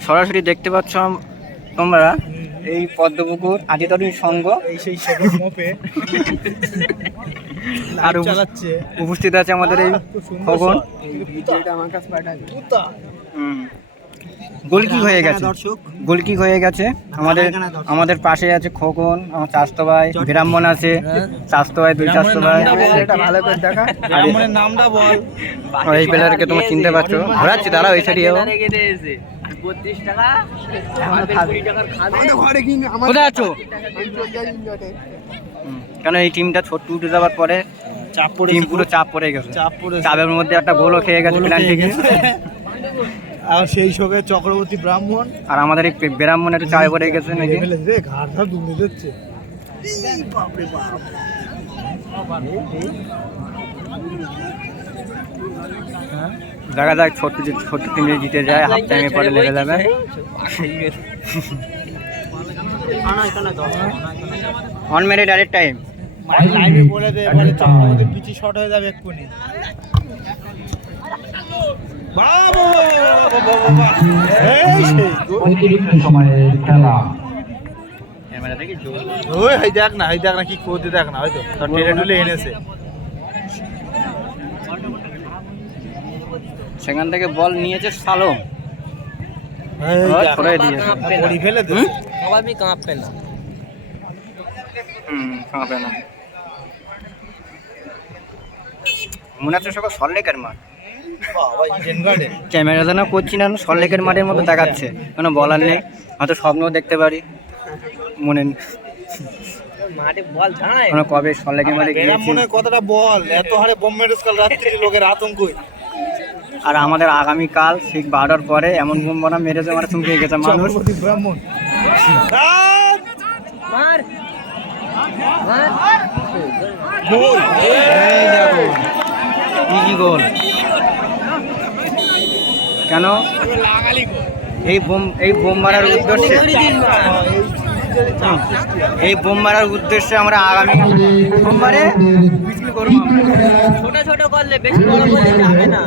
সরাসরি দেখতে পাচ্ছ তোমরা এই পদ্মপুকুর আদিতরী সংঘ। এই সেই মোপে। আর চালাচ্ছে। উপস্থিত আছে আমাদের এই ভবন আমার কাছে কুত্তা গোলকি হয়ে গেছে। গোলকি হয়ে গেছে। আমাদের আমাদের পাশে আছে খোকন আমার চাস্তো ভাই ব্রাহ্মণ আছে। চাস্তো ভাই দুই চাস্তো ভাই ভালো করে দেখা। ব্রাহ্মণের নামটা বল। এই প্লেয়ারকে তোমরা চিনতে পারছ। ঘোরাচ্ছি দাঁড়াও এই সাইডে কোথায় আছো? কেন এই টিমটা ছোট্ট উঠে যাওয়ার পরে চাপ পড়ে টিম পুরো চাপ পড়ে গেছে। চাপের মধ্যে একটা গোলও খেয়ে গেছে প্ল্যান থেকে আর সেই সঙ্গে চক্রবর্তী ব্রাহ্মণ। আর আমাদের এই ব্রাহ্মণ একটু চাপে পড়ে গেছে নাকি? রে ঘাড় ঘাড় দুমড়ে যাচ্ছে বাপরে বাপ দেখা যাক ছোট্ট যে ছোট্ট টিম জিতে যায় হাফ টাইমে পরে লেগে যাবে। ওয়ান মিনিট ডাইরেক্ট টাইম লাইভে বলে দে পিচি শট হয়ে যাবে এক্ষুনি। বাবা! বাবা বাবা এই সেই। সময়ের খেলা। ওই হাই দেখ না হাই দেখ না কি করতে দেখ না হয়তো। তোর টেনে টুলে এনেছে। সেখান থেকে বল নিয়েছে সালম এই ওই দেখ। ছড়াই দিয়েছে। ফেলে তো হুম? কাঁপে না। মনে হচ্ছে সকাল সল্লেকের মাঠ। বাবা ইডেন গার্ডেন ক্যামেরা যেন করছি না সল্লেকের মাঠের মতো দেখাচ্ছে। কোনো বলার নেই? হয়তো স্বপ্ন দেখতে পারি। মনে মাঠে বল দাঁড়ায় কোনো কবে সল্লেকের মাঠে গিয়েছি? কতটা বল এত হারে বোম মেরেছে কাল রাত্রি লোকের আতঙ্কই আর আমাদের আগামীকাল ঠিক বারোটার পরে এমন বোম বানা মেরেছে মানে চমকে গেছে মানুষ। ব্রাহ্মণ। মার। মার। ইজি গোল? কেন? এই বোম এই বোম মারার উদ্দেশ্যে এই বোম মারার উদ্দেশ্যে আমরা আগামী সোমবারে মিছিল করব। ছোট ছোট করলে বেশি বড় করলে যাবে না।